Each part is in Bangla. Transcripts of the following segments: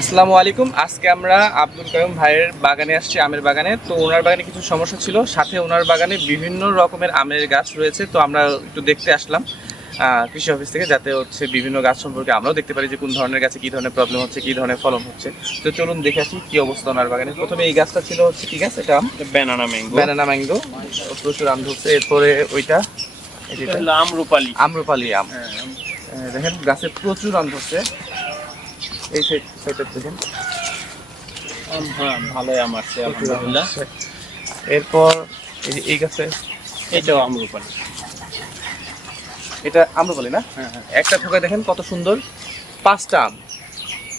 আসসালামু আলাইকুম। আজকে আমরা আব্দুল কাইয়ুম ভাইয়ের বাগানে আসছি, আমের বাগানে। তো ওনার বাগানে কিছু সমস্যা ছিল, সাথে ওনার বাগানে বিভিন্ন রকমের আমের গাছ রয়েছে। তো আমরা একটু দেখতে আসলাম কৃষি অফিস থেকে, যাতে হচ্ছে বিভিন্ন গাছ সম্পর্কে আমরাও দেখতে পারি যে কোন ধরনের গাছে কী ধরনের প্রবলেম হচ্ছে, কী ধরনের ফলন হচ্ছে। তো চলুন দেখে আসি কী অবস্থা ওনার বাগানে। প্রথমে এই গাছটা ছিল হচ্ছে কি গাছ? এটা ব্যানানা ম্যাঙ্গো, প্রচুর আম ধরছে। এরপরে ওইটা আমরুপালি আম্রপালি আম, দেখেন গাছে প্রচুর আম ধরছে। এই সাইডটা দেখেন ভালোই আম আসছে আলহামদুলিল্লাহ। এরপর এই গাছে এটাও আমরুপালি, এটা আম্রপালি না? একটা থোকায় দেখেন কত সুন্দর 5টা আম,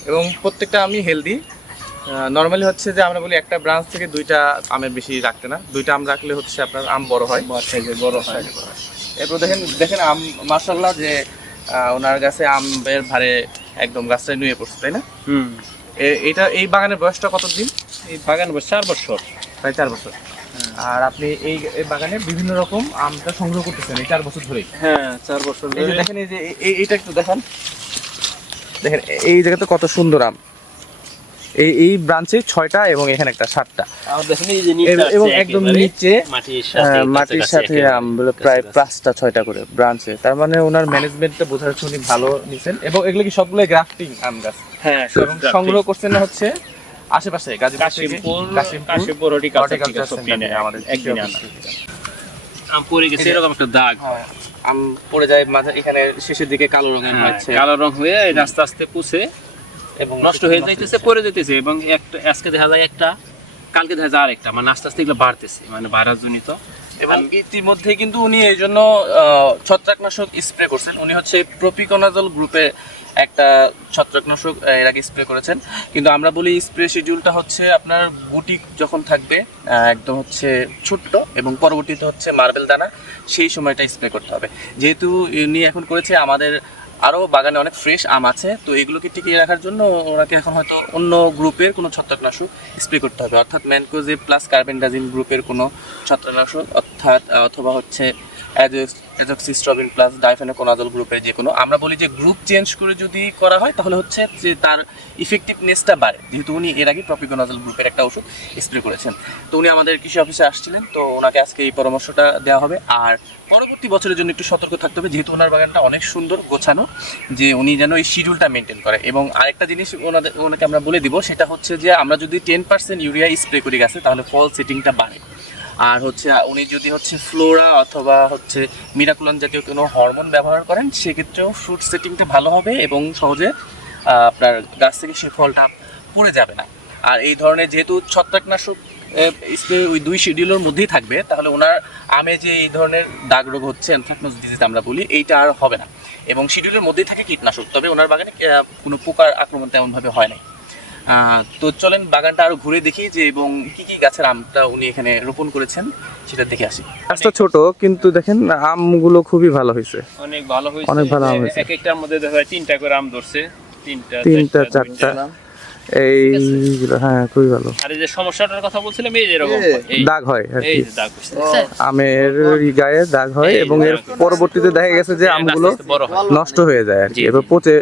এবং প্রত্যেকটা আমই হেলদি। নর্মালি হচ্ছে যে আমরা বলি একটা ব্রাঞ্চ থেকে 2টা আমের বেশি রাখতে না, 2টা আম রাখলে হচ্ছে আপনার আম বড় হয়, বড় হয়। এরপর দেখেন আম মাশাআল্লাহ যে ওনার গাছে আমের ভারে একদম গাছটাই নুয়ে পড়ছে, তাই না? এটা এই বাগানের বয়সটা কতদিন? এই বাগান 4 বছর, প্রায় 4 বছর। আর আপনি এই বাগানে বিভিন্ন রকম আমটা সংগ্রহ করতেছেন এই 4 বছর ধরেই? হ্যাঁ 4 বছর এই যে দেখেন, এই যে এইটা একটু দেখেন, এই জায়গাতে কত সুন্দর আম। এই ব্রাঞ্চে 6টা এবং এখানে একটা 7টা, দেখেন এই যে নিচে এবং একদম নিচে মাটির সাথে আম প্রায় 5টা 6টা করে ব্রাঞ্চে। তার মানে ওনার ম্যানেজমেন্টটা বোঝা যাচ্ছে উনি ভালো নিছেন। এবং এগুলো কি সবগুলো গ্রাফটিং আম গাছ? হ্যাঁ, এবং সংগ্রহ করছেন না হচ্ছে আশেপাশে কাশিমপুর হর্টিকালচার সপ্লাইনে আমাদের একদিন আম পড়ে গেছে এরকম একটা দাগ, আম পড়ে যায় মাঝে, এখানে শেষের দিকে কালো রঙের হচ্ছে, কালো রং হয়ে আস্তে আস্তে পুষে এবং নষ্ট হয়ে যাইতেছে, পড়ে যেতেছে। এবং একটা আজকে দেখা যায় একটা, কালকে দেখা যায় আরেকটা, মানে আস্তে আস্তে এগুলো বাড়তেছে, মানে ভাইরাস জনিত। এবং ইতিমধ্যে কিন্তু উনি এই জন্য ছত্রাকনাশক স্প্রে করছেন। উনি হচ্ছে প্রপিকোনাজল গ্রুপে একটা ছত্রাকনাশক এর আগে স্প্রে করেছেন। কিন্তু আমরা বলি স্প্রে শিডিউলটা হচ্ছে আপনার গুটি যখন থাকবে একদম হচ্ছে ছোট্ট, এবং পরবর্তীতে হচ্ছে মার্বেল দানা, সেই সময়টা স্প্রে করতে হবে। যেহেতু উনি এখন করেছে আমাদের আরও বাগানে অনেক ফ্রেশ আম আছে, তো এগুলোকে টিকিয়ে রাখার জন্য ওনাকে এখন হয়তো অন্য গ্রুপের কোনো ছত্রাকনাশক স্প্রে করতে হবে, অর্থাৎ ম্যানকোজেব প্লাস কার্বেন্ডাজিম গ্রুপের কোনো ছত্রাকনাশক, অথবা হচ্ছে অ্যাজোক্সিস্ট্রবিন প্লাস ডাইফেনোকোনাজল গ্রুপের যে কোনো। আমরা বলি যে গ্রুপ চেঞ্জ করে যদি করা হয় তাহলে হচ্ছে যে তার ইফেক্টিভনেসটা বাড়ে, যেহেতু উনি এর আগে প্রপিকোনাজল গ্রুপের একটা ওষুধ স্প্রে করেছেন। তো উনি আমাদের কৃষি অফিসে আসছিলেন, তো ওনাকে আজকে এই পরামর্শটা দেওয়া হবে। আর পরবর্তী বছরের জন্য একটু সতর্ক থাকতে হবে, যেহেতু ওনার বাগানটা অনেক সুন্দর গোছানো, যে উনি যেন এই শিডিউলটা মেনটেন করে। এবং আরেকটা জিনিস ওনাকে আমরা বলে দিব, সেটা হচ্ছে যে আমরা যদি 10% ইউরিয়া স্প্রে করি গাছে, তাহলে ফল সেটিংটা বাড়ে। আর হচ্ছে উনি যদি হচ্ছে ফ্লোরা অথবা হচ্ছে মিরাকুলান জাতীয় কোনো হরমোন ব্যবহার করেন, সেক্ষেত্রেও ফ্রুট সেটিংটা ভালো হবে এবং সহজে আপনার গাছ থেকে সেই ফলটা পড়ে যাবে না। আর এই ধরনের যেহেতু ছত্রাকনাশক স্প্রে ওই 2 শিডিউলের মধ্যেই থাকবে, তাহলে ওনার আমে যে এই ধরনের দাগ রোগ হচ্ছে, অ্যানথ্রাকনোজ ডিজিজ আমরা বলি, এইটা আর হবে না। এবং শিডিউলের মধ্যেই থাকে কীটনাশক, তবে ওনার বাগানে কোনো পোকার আক্রমণ তেমনভাবে হয় নাই। তো চলেন বাগানটা আরো ঘুরে দেখি যে এবং কি কি গাছের আমটা উনি এখানে রোপণ করেছেন সেটা দেখে আসি। গাছটা ছোট, কিন্তু দেখেন আমগুলো খুবই ভালো হয়েছে, অনেক ভালো হয়েছে, অনেক ভালো আম হয়েছে। এক একটার মধ্যে দেখা যায় 3টা করে আম ধরছে, 3টা 4টা এইগুলো, হ্যাঁ খুবই ভালো। আর এই যে সমস্যাটার কথা বলছিলাম, এই যে এরকম দাগ হয় আর কি, এই যে দাগ হচ্ছে আমের গায়ে দাগ হয়, এবং এর পরবর্তীতে দেখা গেছে যে আমগুলো নষ্ট হয়ে যায় আর কি, এবার পচে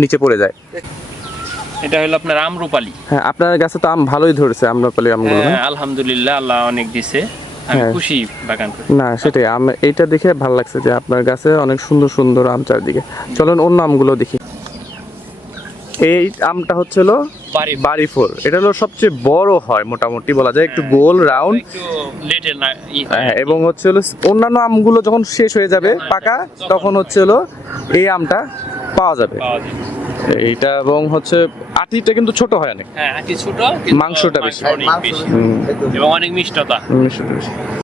নিচে পড়ে যায়। এটা হলো আপনার আমরুপালি। হ্যাঁ, আপনার গাছে তো আম ভালোই ধরেছে, আমরুপালি আমগুলো। হ্যাঁ আলহামদুলিল্লাহ, আল্লাহ অনেক দিছে, আমি খুশি বাগান করে। না সেটাই, এইটা দেখে ভালো লাগছে যে আপনার গাছে অনেক সুন্দর সুন্দর আম চারদিকে। চলুন অন্য আমগুলো দেখি। এই আমটা হচ্ছিল বাড়ি 4, এটা হলো সবচেয়ে বড় হয়, মোটামুটি বলা যায়, একটু গোল রাউন্ড, এবং হচ্ছে হলো অন্যান্য আমগুলো যখন শেষ হয়ে যাবে পাকা, তখন হচ্ছে হলো এই আমটা পাওয়া যাবে এইটা। এবং হচ্ছে আটিটা কিন্তু ছোট হয় অনেক, হ্যাঁ আটি ছোট, মাংসটা বেশি, এবং অনেক মিষ্টতা।